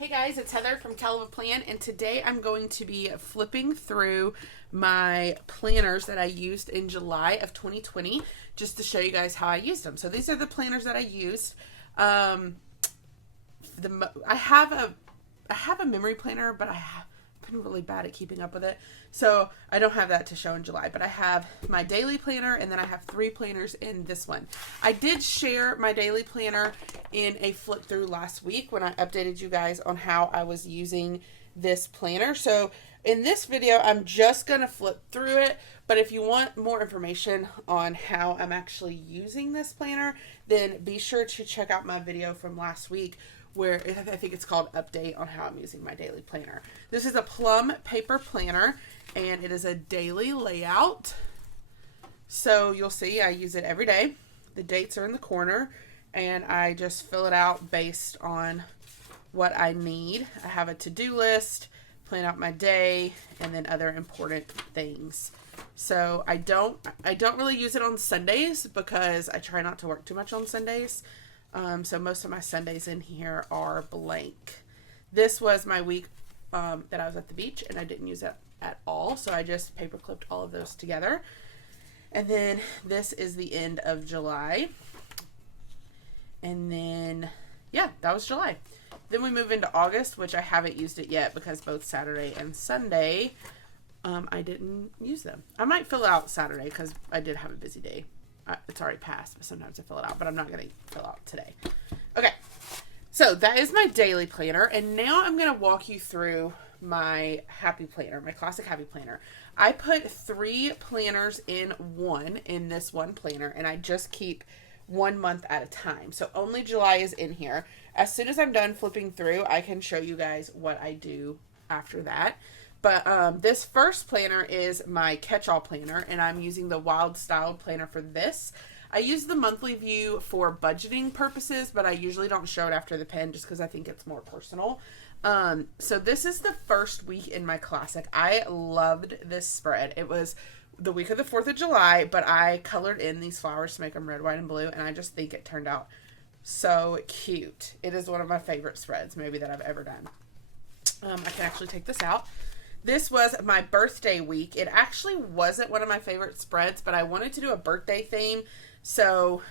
Hey guys, it's Heather from Kell Plan, and today I'm going to be flipping through my planners that I used in July of 2020 just to show you guys how I used them. So these are the planners that I used. I have a memory planner, but I've been really bad at keeping up with it. So I don't have that to show in July, but I have my daily planner, and then I have 3 planners in this one. I did share my daily planner in a flip through last week when I updated you guys on how I was using this planner. So in this video, I'm just going to flip through it, but if you want more information on how I'm actually using this planner, then be sure to check out my video from last week where I think it's called Update on how I'm using my daily planner. This is a plum paper planner, and it is a daily layout. So you'll see I use it every day. The dates are in the corner, and I just fill it out based on what I need. I have a to-do list, plan out my day, and then other important things. So I don't really use it on Sundays because I try not to work too much on Sundays. So most of my Sundays in here are blank. This was my week that I was at the beach, and I didn't use it at all. So I just paper clipped all of those together. And then this is the end of July. And then, yeah, that was July. Then we move into August, which I haven't used it yet because both Saturday and Sunday, I didn't use them. I might fill out Saturday because I did have a busy day. It's already passed, but sometimes I fill it out, but I'm not going to fill out today. Okay, so that is my daily planner, and now I'm going to walk you through my happy planner, my classic happy planner. I put 3 planners in this one planner, and I just keep 1 month at a time. So only July is in here. As soon as I'm done flipping through, I can show you guys what I do after that. But this first planner is my catch-all planner, and I'm using the Wild Style planner for this. I use the monthly view for budgeting purposes, but I usually don't show it after the pen just because I think it's more personal. So this is the first week in my classic. I loved this spread. It was the week of the 4th of July, but I colored in these flowers to make them red, white, and blue, and I just think it turned out so cute. It is one of my favorite spreads maybe that I've ever done. I can actually take this out. This was my birthday week. It actually wasn't one of my favorite spreads, but I wanted to do a birthday theme, so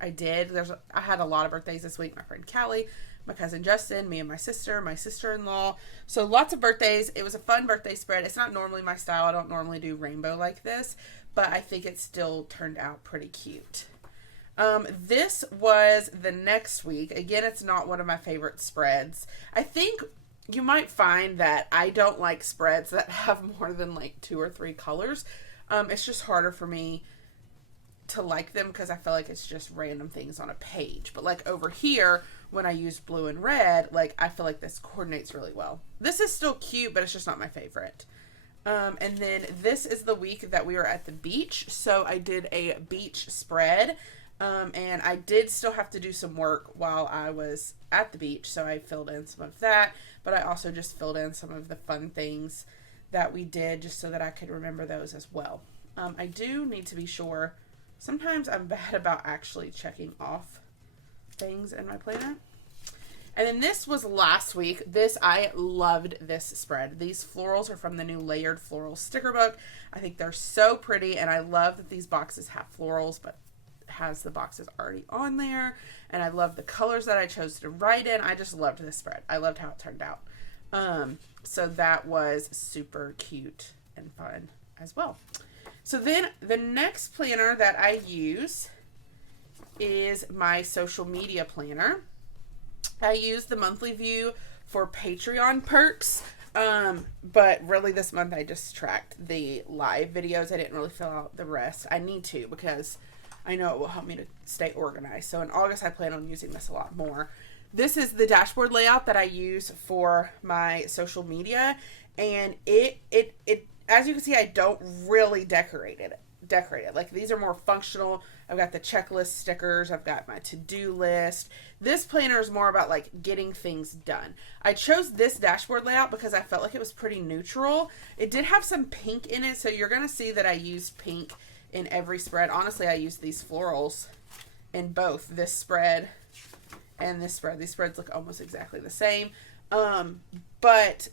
I did. I had a lot of birthdays this week. My friend Callie, my cousin Justin, me and my sister-in-law. So lots of birthdays. It was a fun birthday spread. It's not normally my style. I don't normally do rainbow like this, but I think it still turned out pretty cute. This was the next week. Again, it's not one of my favorite spreads. I think you might find that I don't like spreads that have more than like 2 or 3 colors. It's just harder for me to like them because I feel like it's just random things on a page. But like over here, when I use blue and red, like I feel like this coordinates really well. This is still cute, but it's just not my favorite. And then this is the week that we were at the beach. So I did a beach spread. And I did still have to do some work while I was at the beach, so I filled in some of that, but I also just filled in some of the fun things that we did just so that I could remember those as well. I do need to be sure. Sometimes I'm bad about actually checking off things in my planner. And then this was last week. I loved this spread. These florals are from the new Layered Floral sticker book. I think they're so pretty, and I love that these boxes have florals, but has the boxes already on there, and I love the colors that I chose to write in. I just loved this spread. I loved how it turned out. So that was super cute and fun as well. So then the next planner that I use is my social media planner. I use the monthly view for Patreon perks, but really this month I just tracked the live videos. I didn't really fill out the rest. I need to because I know it will help me to stay organized. So in August, I plan on using this a lot more. This is the dashboard layout that I use for my social media. And it as you can see, I don't really decorate it. Like these are more functional. I've got the checklist stickers. I've got my to-do list. This planner is more about like getting things done. I chose this dashboard layout because I felt like it was pretty neutral. It did have some pink in it. So you're going to see that I used pink in every spread. Honestly, I used these florals in both this spread and this spread. These spreads look almost exactly the same. But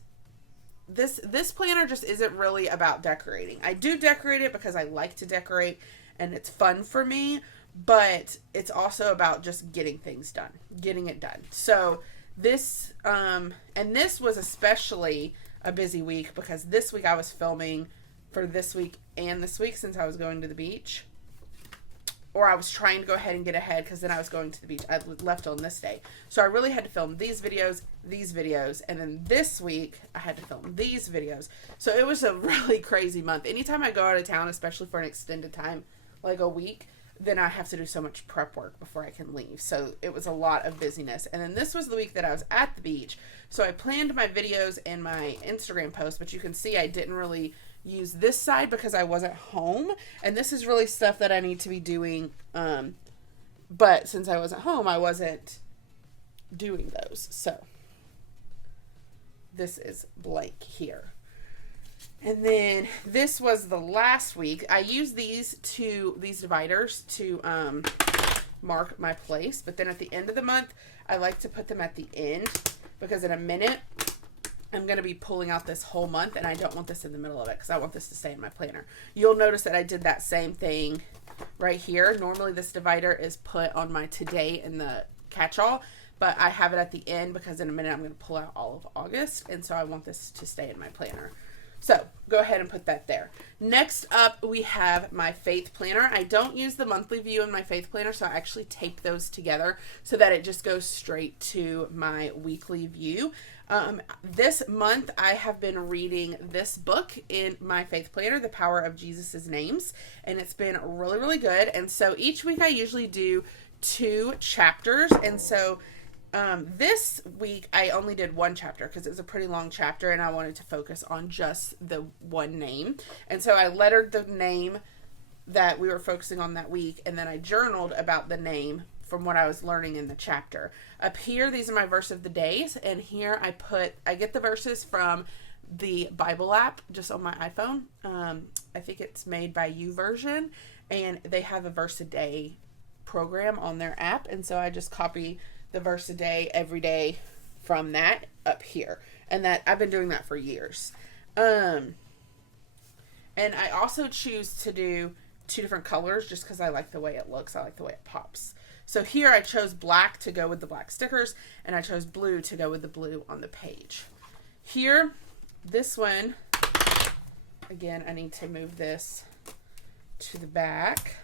this planner just isn't really about decorating. I do decorate it because I like to decorate and it's fun for me, but it's also about just getting things done, getting it done. So this, and this was especially a busy week because this week I was filming for this week and this week since I was going to the beach. Or I was trying to go ahead and get ahead because then I was going to the beach. I left on this day. So I really had to film these videos, and then this week I had to film these videos. So it was a really crazy month. Anytime I go out of town, especially for an extended time, like a week, then I have to do so much prep work before I can leave. So it was a lot of busyness. And then this was the week that I was at the beach. So I planned my videos and my Instagram posts, but you can see I didn't really use this side because I wasn't home, and this is really stuff that I need to be doing, but since I wasn't home I wasn't doing those. So this is blank here, and then this was the last week. I used these dividers to mark my place, but then at the end of the month I like to put them at the end because in a minute I'm going to be pulling out this whole month, and I don't want this in the middle of it because I want this to stay in my planner. You'll notice that I did that same thing right here. Normally this divider is put on my today in the catch-all, but I have it at the end because in a minute I'm going to pull out all of August, and so I want this to stay in my planner. So go ahead and put that there. Next up, we have my faith planner. I don't use the monthly view in my faith planner, so I actually tape those together so that it just goes straight to my weekly view. This month, I have been reading this book in my faith planner, The Power of Jesus' Names, and it's been really, really good. And so each week I usually do 2 chapters, and so this week I only did 1 chapter because it was a pretty long chapter and I wanted to focus on just the one name. And so I lettered the name that we were focusing on that week, and then I journaled about the name from what I was learning in the chapter. Up here, these are my verse of the days, and here I get the verses from the Bible app just on my iPhone. I think it's made by YouVersion, and they have a verse a day program on their app, and so I just copy the verse a day every day from that up here, and that I've been doing that for years. And I also choose to do 2 different colors just because I like the way it looks. I like the way it pops. So here I chose black to go with the black stickers, and I chose blue to go with the blue on the page. Here, this one, again, I need to move this to the back.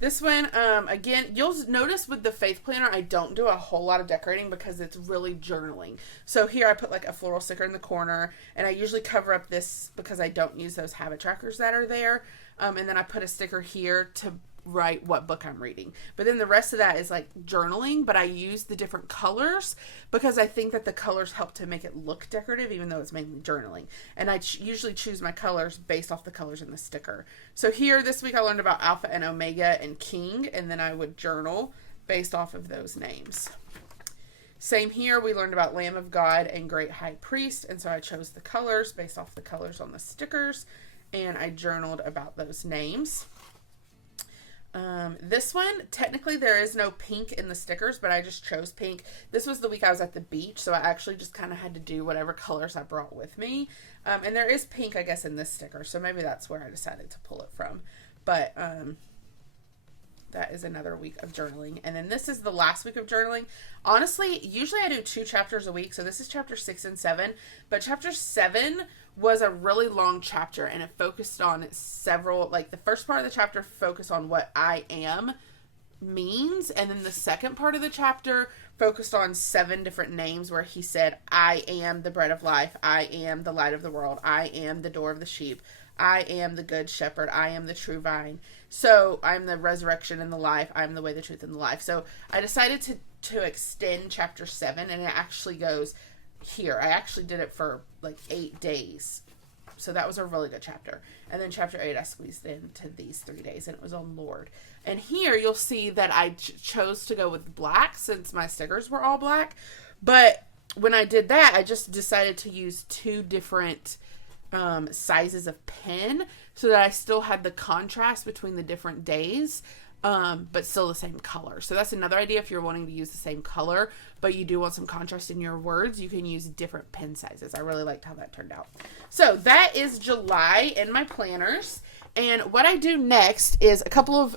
This one, again, you'll notice with the faith planner, I don't do a whole lot of decorating because it's really journaling. So here I put like a floral sticker in the corner, and I usually cover up this because I don't use those habit trackers that are there. And then I put a sticker here to write what book I'm reading. But then the rest of that is like journaling, but I use the different colors because I think that the colors help to make it look decorative, even though it's mainly journaling. And I usually choose my colors based off the colors in the sticker. So here, this week I learned about Alpha and Omega and King, and then I would journal based off of those names. Same here, we learned about Lamb of God and Great High Priest, and so I chose the colors based off the colors on the stickers, and I journaled about those names. This one, technically there is no pink in the stickers, but I just chose pink. This was the week I was at the beach, so I actually just kind of had to do whatever colors I brought with me. And there is pink, I guess, in this sticker, so maybe that's where I decided to pull it from. But that is another week of journaling. And then this is the last week of journaling. Honestly, usually I do 2 chapters a week, so this is chapter 6 and 7. But chapter 7 was a really long chapter, and it focused on several, like the first part of the chapter focused on what I am means, and then the second part of the chapter focused on 7 different names where he said, I am the bread of life, I am the light of the world, I am the door of the sheep, I am the good shepherd, I am the true vine. So I'm the resurrection and the life, I'm the way, the truth, and the life. So I decided to extend chapter 7, and it actually goes here. I actually did it for like 8 days. So that was a really good chapter. And then chapter 8 I squeezed into these 3 days, and it was on Lord. And here you'll see that I chose to go with black since my stickers were all black. But when I did that, I just decided to use 2 different sizes of pen so that I still had the contrast between the different days. but still the same color. So that's another idea. If you're wanting to use the same color, but you do want some contrast in your words, you can use different pen sizes. I really liked how that turned out. So that is July in my planners. And what I do next is a couple of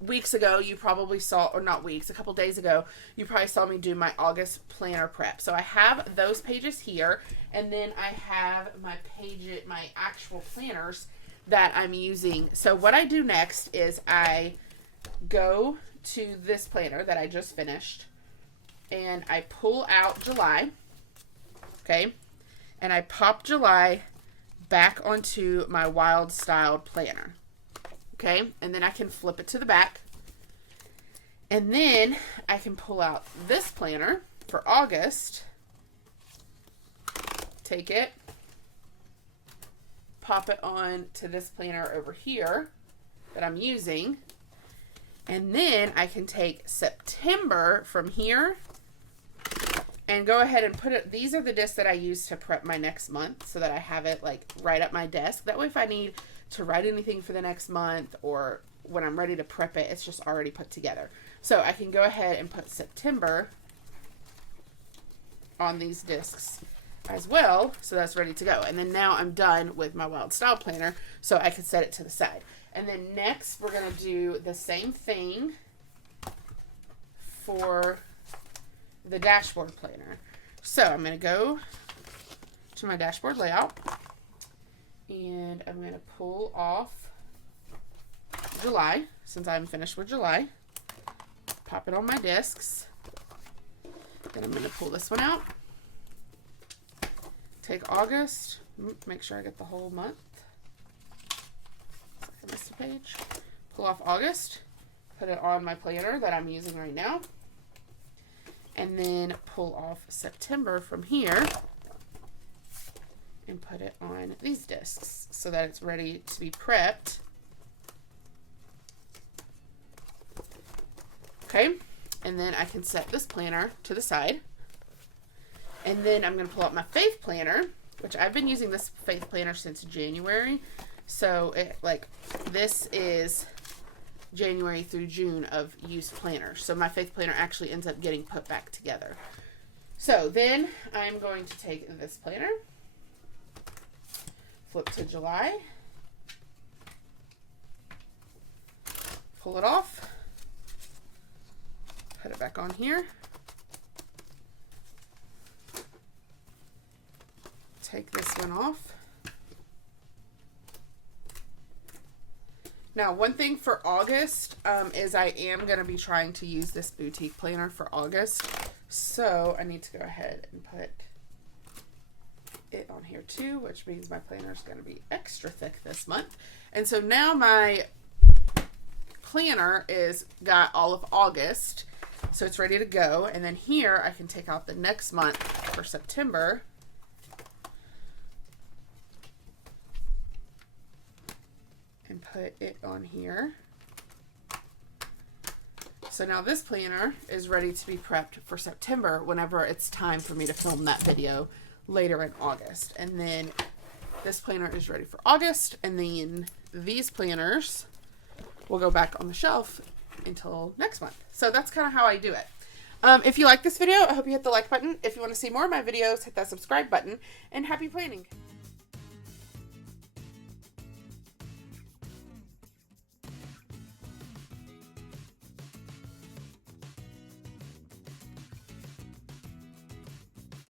weeks ago, you probably saw, or not weeks, a couple days ago, you probably saw me do my August planner prep. So I have those pages here, and then I have my actual planners that I'm using. So what I do next is I go to this planner that I just finished, and I pull out July, okay, and I pop July back onto my Wild Styled planner, okay, and then I can flip it to the back, and then I can pull out this planner for August, take it, pop it on to this planner over here that I'm using, and then I can take September from here and go ahead and put it. These are the discs that I use to prep my next month so that I have it like right up my desk. That way if I need to write anything for the next month or when I'm ready to prep it, it's just already put together. So I can go ahead and put September on these discs as well. So that's ready to go. And then now I'm done with my Wild Style planner, so I can set it to the side. And then next, we're going to do the same thing for the dashboard planner. So I'm going to go to my dashboard layout, and I'm going to pull off July, since I'm finished with July. Pop it on my discs. Then I'm going to pull this one out. Take August. Make sure I get the whole month. I missed a page. Pull off August, put it on my planner that I'm using right now, and then pull off September from here and put it on these discs so that it's ready to be prepped. Okay, and then I can set this planner to the side, and then I'm going to pull out my Faith planner, which I've been using this Faith planner since January. So this is January through June of used planners. So my Faith planner actually ends up getting put back together. So then I'm going to take this planner, flip to July, pull it off, put it back on here, take this one off. Now, one thing for August is I am going to be trying to use this boutique planner for August. So I need to go ahead and put it on here too, which means my planner is going to be extra thick this month. And so now my planner is got all of August, so it's ready to go. And then here I can take out the next month for September. And put it on here. So now this planner is ready to be prepped for September whenever it's time for me to film that video later in August. And then this planner is ready for August, and then these planners will go back on the shelf until next month. So that's kind of how I do it. If you like this video, I hope you hit the like button. If you want to see more of my videos, hit that subscribe button, and happy planning.